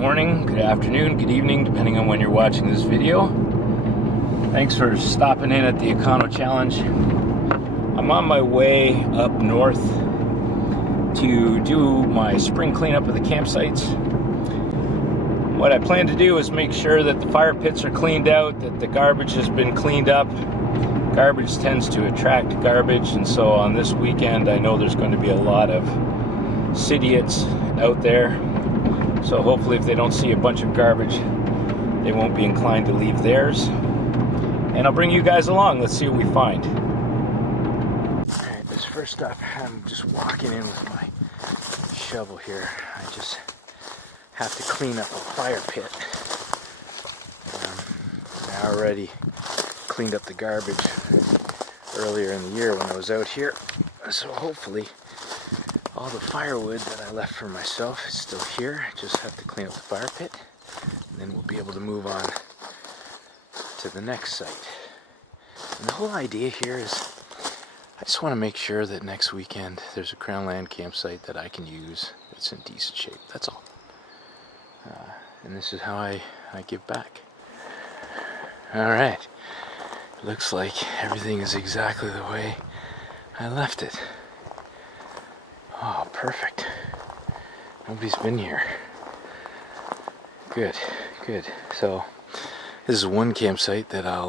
morning, good afternoon, good evening, depending on when you're watching this video. Thanks for stopping in at the EconoChallenge. I'm on my way up north to do my spring cleanup of the campsites. What I plan to do is make sure that the fire pits are cleaned out, that the garbage has been cleaned up. Garbage tends to attract garbage, and so on this weekend I know there's going to be a lot of idiots out there. So hopefully if they don't see a bunch of garbage, they won't be inclined to leave theirs. And I'll bring you guys along. Let's see what we find. Alright, this first up, I'm just walking in with my shovel here. I just have to clean up a fire pit. I already cleaned up the garbage earlier in the year when I was out here. So hopefully all the firewood that I left for myself is still here. I just have to clean up the fire pit, and then we'll be able to move on to the next site. And the whole idea here is I just want to make sure that next weekend there's a Crown Land campsite that I can use that's in decent shape. That's all. And this is how I give back. Alright. Looks like everything is exactly the way I left it. Oh, perfect. Nobody's been here. Good, good. So this is one campsite that I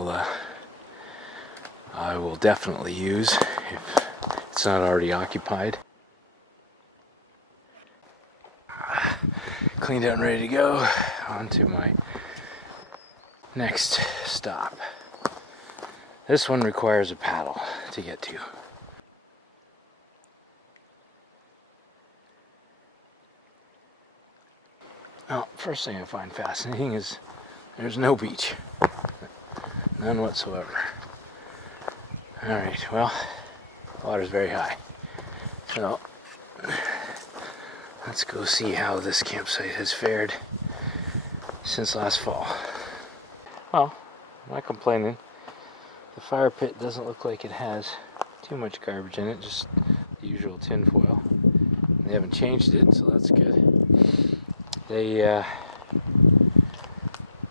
will definitely use if it's not already occupied. Cleaned out and ready to go. On to my next stop. This one requires a paddle to get to. Now, first thing I find fascinating is there's no beach. None whatsoever. Alright, well, the water's very high. So, let's go see how this campsite has fared since last fall. Well, I'm not complaining. The fire pit doesn't look like it has too much garbage in it, just the usual tin foil. They haven't changed it, so that's good. They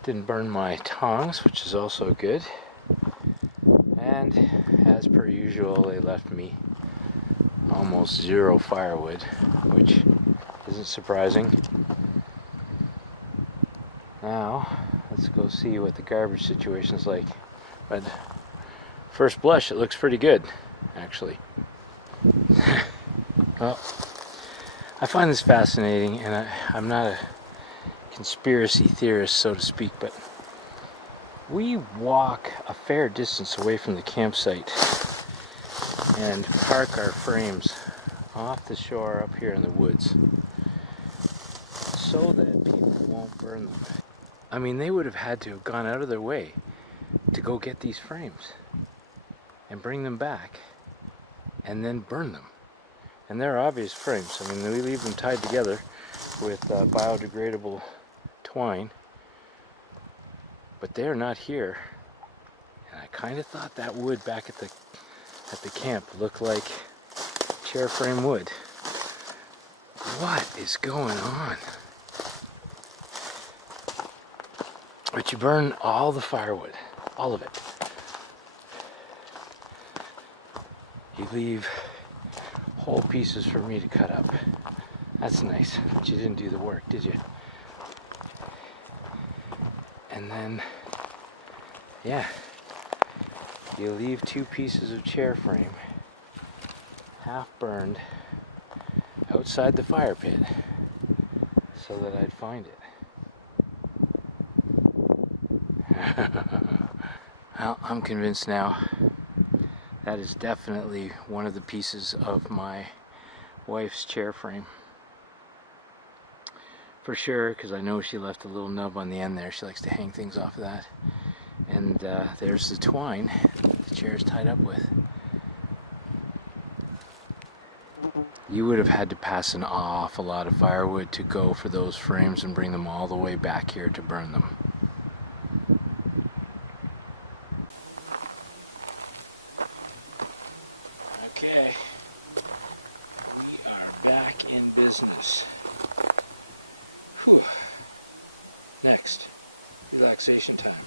didn't burn my tongs, which is also good. And as per usual, they left me almost zero firewood, which isn't surprising. Now, let's go see what the garbage situation is like. But first blush, it looks pretty good, actually. Well, I find this fascinating, and I'm not a conspiracy theorist, so to speak, but we walk a fair distance away from the campsite and park our frames off the shore up here in the woods so that people won't burn them. I mean, they would have had to have gone out of their way to go get these frames and bring them back and then burn them. And they're obvious frames. I mean, we leave them tied together with biodegradable twine, but they're not here. And I kind of thought that wood back at the camp looked like chair frame wood. What is going on? But you burn all the firewood, all of it. You leave whole pieces for me to cut up. That's nice, but you didn't do the work, did you? And then, yeah, you leave 2 pieces of chair frame, half burned, outside the fire pit, so that I'd find it. Well, I'm convinced now that is definitely one of the pieces of my wife's chair frame. For sure, because I know she left a little nub on the end there. She likes to hang things off of that. And there's the twine the chair is tied up with. You would have had to pass an awful lot of firewood to go for those frames and bring them all the way back here to burn them. Okay, we are back in business. Whew. Next, relaxation time.